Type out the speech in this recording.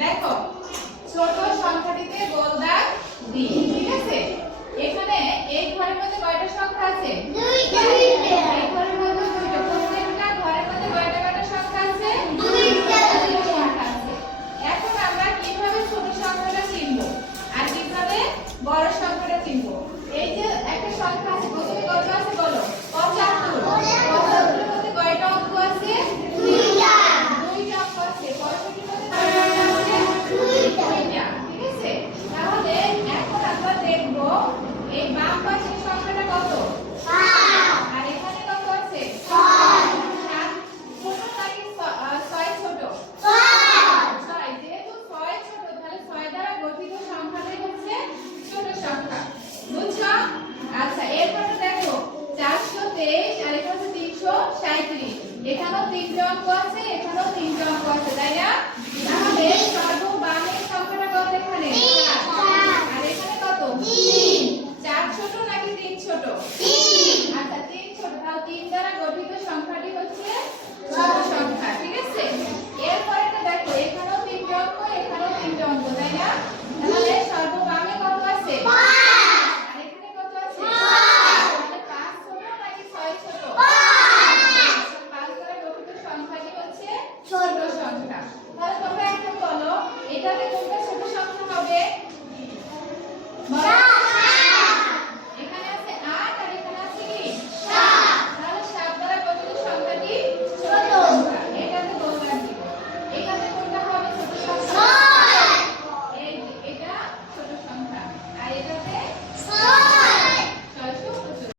দেখো ছোট সংখ্যাটিতে গোল দাগ দিই, ঠিক আছে? এখানে এই ঘরের মধ্যে কয়টা সংখ্যা আছে? দুইটা। এই ঘরের মধ্যে দুইটা। প্রত্যেকটা ঘরের মধ্যে কয়টা সংখ্যা আছে? দুইটা সংখ্যা আছে। এখন আমরা কিভাবে ছোট সংখ্যাটা চিনব আর কিভাবে বড় সংখ্যাটা চিনব? এই যে একটা সংখ্যা আছে